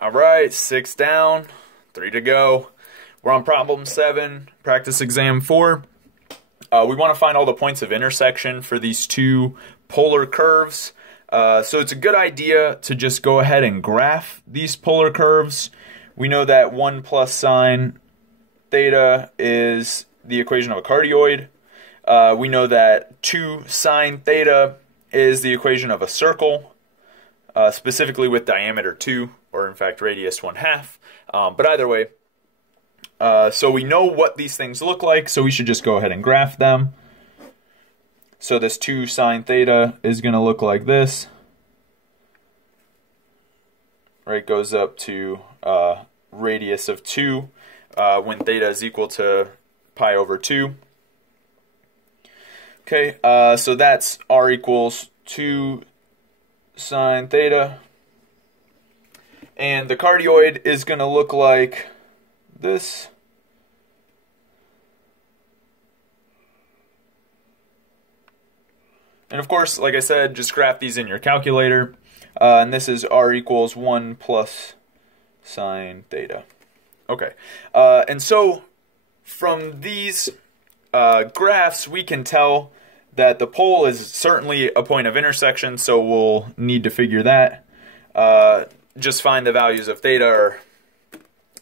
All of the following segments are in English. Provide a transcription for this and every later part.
All right, 6 down, 3 to go. We're on problem 7, practice exam 4. We want to find all the points of intersection for these two polar curves. So it's a good idea to just go ahead and graph these polar curves. We know that 1 plus sine theta is the equation of a cardioid. We know that 2 sine theta is the equation of a circle, specifically with diameter 2, or in fact radius 1/2. But either way, so we know what these things look like, so we should just go ahead and graph them. So this 2 sine theta is going to look like this. Right, goes up to radius of 2 when theta is equal to pi over 2. Okay, so that's r equals 2 sine theta. And the cardioid is going to look like this. And of course, like I said, just graph these in your calculator. And this is r equals 1 plus sine theta. Okay, and so from these graphs, we can tell that the pole is certainly a point of intersection, so we'll need to figure that. Just find the values of theta, or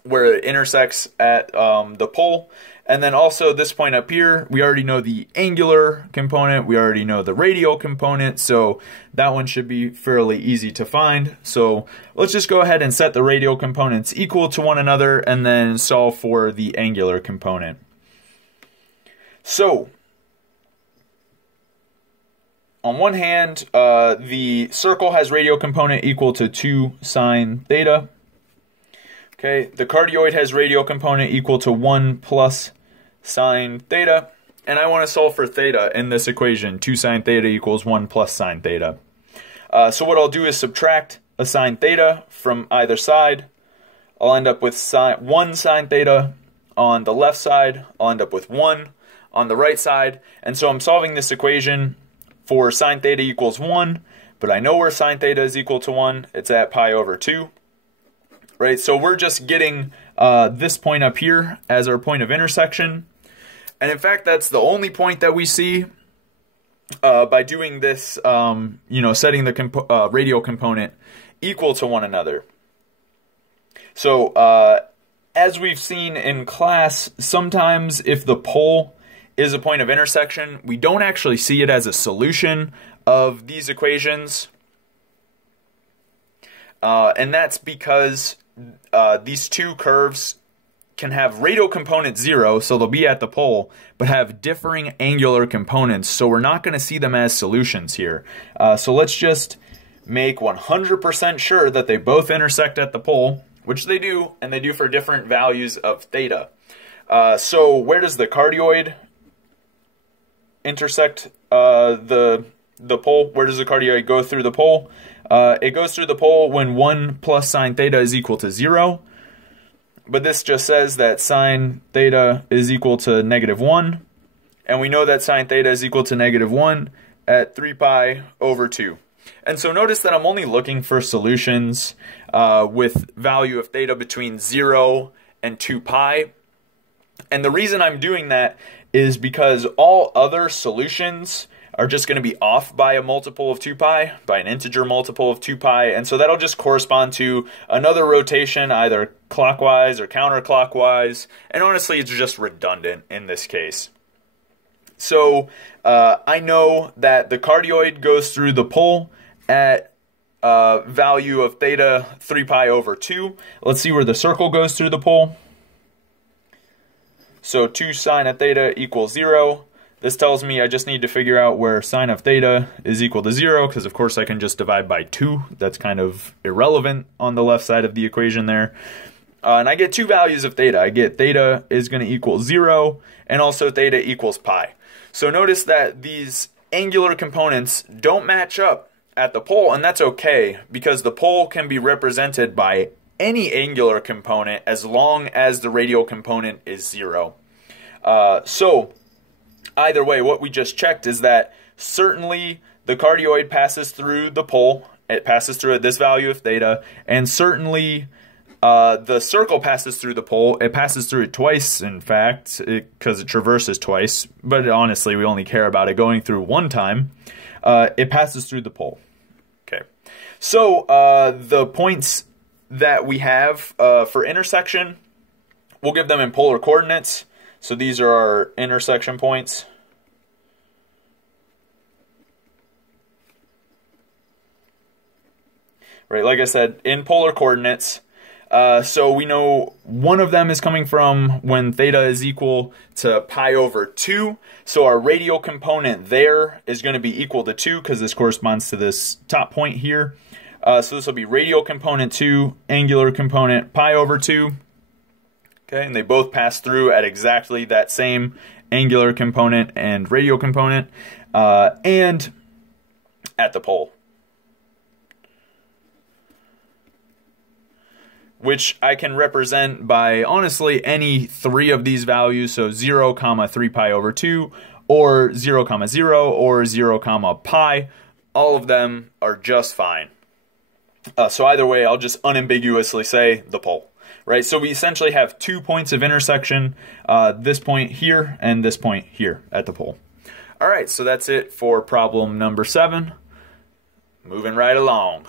where it intersects at the pole. And then also this point up here, we already know the angular component, we already know the radial component, so that one should be fairly easy to find. So let's just go ahead and set the radial components equal to one another and then solve for the angular component. So on one hand, the circle has radial component equal to 2 sine theta. Okay, the cardioid has radial component equal to 1 plus sine theta. And I want to solve for theta in this equation. 2 sine theta equals 1 plus sine theta. So what I'll do is subtract a sine theta from either side. I'll end up with 1 sine theta on the left side. I'll end up with 1 on the right side. And so I'm solving this equation for sine theta equals 1. But I know where sine theta is equal to 1. It's at pi over 2. Right, so we're just getting this point up here as our point of intersection. And in fact, that's the only point that we see by doing this, setting the radial component equal to one another. So as we've seen in class, sometimes if the pole is a point of intersection, we don't actually see it as a solution of these equations. And that's because these two curves can have radial component 0, so they'll be at the pole, but have differing angular components, so we're not going to see them as solutions here. So let's just make 100% sure that they both intersect at the pole, which they do, and they do for different values of theta. So where does the cardioid intersect the pole? Where does the cardioid go through the pole? It goes through the pole when 1 plus sine theta is equal to 0. But this just says that sine theta is equal to -1. And we know that sine theta is equal to -1 at 3 pi over 2. And so notice that I'm only looking for solutions with value of theta between 0 and 2 pi. And the reason I'm doing that is because all other solutions are just going to be off by a multiple of 2 pi, by an integer multiple of 2 pi, and so that'll just correspond to another rotation, either clockwise or counterclockwise, and honestly it's just redundant in this case. So I know that the cardioid goes through the pole at value of theta 3 pi over 2. Let's see where the circle goes through the pole. So 2 sine of theta equals 0. This tells me I just need to figure out where sine of theta is equal to 0, because of course I can just divide by 2. That's kind of irrelevant on the left side of the equation there. And I get two values of theta. I get theta is going to equal 0, and also theta equals pi. So notice that these angular components don't match up at the pole, and that's okay, because the pole can be represented by any angular component as long as the radial component is 0. So either way, what we just checked is that certainly the cardioid passes through the pole It passes through at this value of theta, and certainly the circle passes through the pole. It passes through it twice, in fact, because it traverses twice. But honestly, we only care about it going through one time. It passes through the pole. Okay. So the points that we have for intersection, we'll give them in polar coordinates. So these are our intersection points. Right, like I said, in polar coordinates. So we know one of them is coming from when theta is equal to pi over 2. So our radial component there is going to be equal to 2 because this corresponds to this top point here. So this will be radial component 2, angular component pi over 2. Okay, and they both pass through at exactly that same angular component and radial component and at the pole, which I can represent by, honestly, any 3 of these values. So 0, 3 pi over 2, or 0, 0, or 0, pi. All of them are just fine. So either way, I'll just unambiguously say the pole. Right? So we essentially have 2 points of intersection, this point here and this point here at the pole. All right, so that's it for problem number 7. Moving right along.